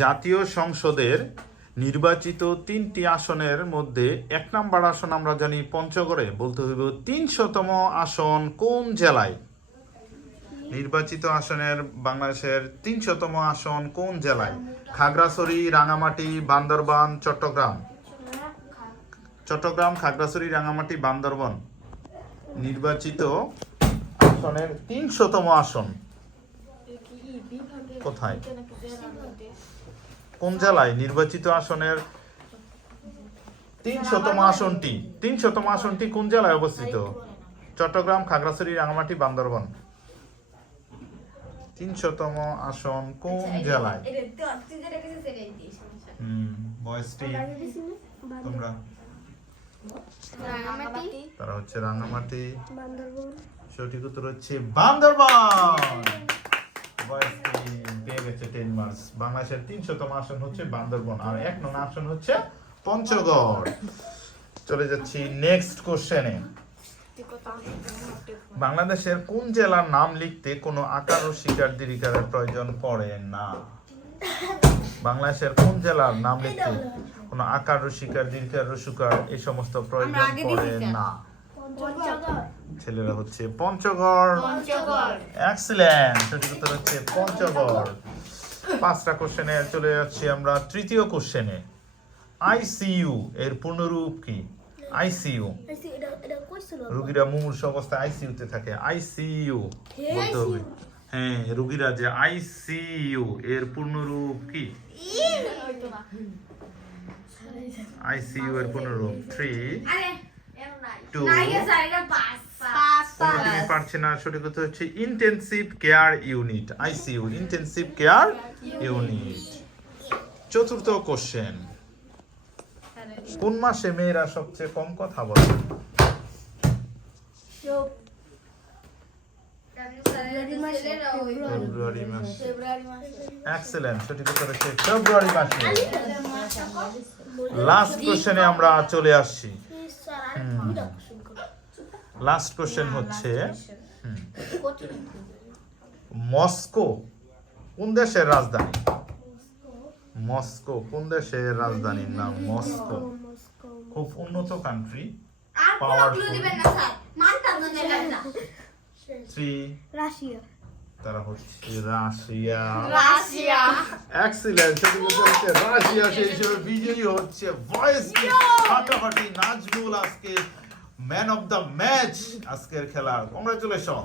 জাতীয় সংসদের নির্বাচিত 3টি আসনের মধ্যে 1 নম্বর আসন আমরা জানি পঞ্চগড়ে, বলতে হইব 300তম আসন কোন জেলায়? নির্বাচিত আসনের বাংলাদেশের 300তম আসন কোন জেলায়? খাগড়াছড়ি, রাঙামাটি, বান্দরবান, চট্টগ্রাম। চট্টগ্রাম, খাগড়াছড়ি, রাঙামাটি, বান্দরবান। নির্বাচিত আসনের 300তম আসন কোথায়, কোন জেলায়? নির্বাচিত আসনের 300তম আসনটি কোন জেলায় অবস্থিত? চট্টগ্রাম, খাগড়াছড়ি, রাঙামাটি, বান্দরবান। 300তম আসন কোন জেলায়? বয়সটি তোমরা তারা হচ্ছে রাঙামাটি, সঠিক উত্তর হচ্ছে বান্দরবান। বয়সটি পেয়ে গেছে 10 মার্কস। বাংলাদেশের 300তম আসন হচ্ছে বান্দরবান আর 1 নং আসন হচ্ছে পঞ্চগড়। চলে যাচ্ছি নেক্সট কোশ্চেনে। বাংলাদেশের কোন জেলার নাম লিখতে কোনো আকার ও শিকার দীর্ঘিকারের প্রয়োজন পড়ে না? বাংলাদেশের কোন জেলার নাম লিখতে কোনো আকার ও শিকার দীর্ঘিকার ও সুকার এই সমস্ত প্রয়োজন পড়ে না? ছেলেরা হচ্ছে পঞ্চগড়। এক্সিলেন্ট, সঠিক উত্তর হচ্ছে পঞ্চগড়। 5টা কোশ্চেনে চলে যাচ্ছি আমরা তৃতীয় কোশ্চেনে। আইসিইউ এর পূর্ণরূপ কি? আইসিইউ, রোগীরা মুমূর্ষু অবস্থায় আইসিইউতে থাকে, আইসিইউ বলতে হবে। হ্যাঁ, রোগীরা যে আইসিইউ এর পূর্ণরূপ কি? আইসিইউ এর পূর্ণরূপ 3 2 তুমি পারছে না, সঠিক উত্তর হচ্ছে intensive care unit, ICU, intensive care unit. 4র্থ কোশ্চেন। কোন মাসে মেয়েরা সবচেয়ে কম কথা বলে? ফেব্রুয়ারি মাস। এক্সেলেন্ট, সঠিক উত্তর হচ্ছে ফেব্রুয়ারি মাসে। লাস্ট কোশ্চেনে আমরা চলে আসছি। লাস্ট কোশ্চেন হচ্ছে মস্কো কোন দেশের রাজধানী? মস্কো কোন দেশের রাজধানীর নাম? মস্কো খুব উন্নত কান্ট্রি, পাওয়ারফুল। 3 রাশিয়া। তারা হচ্ছে রাশিয়া। এক্সিলেন্ট, সঠিক উত্তর হচ্ছে রাশিয়া। সেই হিসেবে বিজয়ী হচ্ছে ভয়েস ফাটাফাটি নাজমুল, আজকে ম্যান অফ দ্য ম্যাচ আজকের খেলার। কংগ্রাচুলেশন।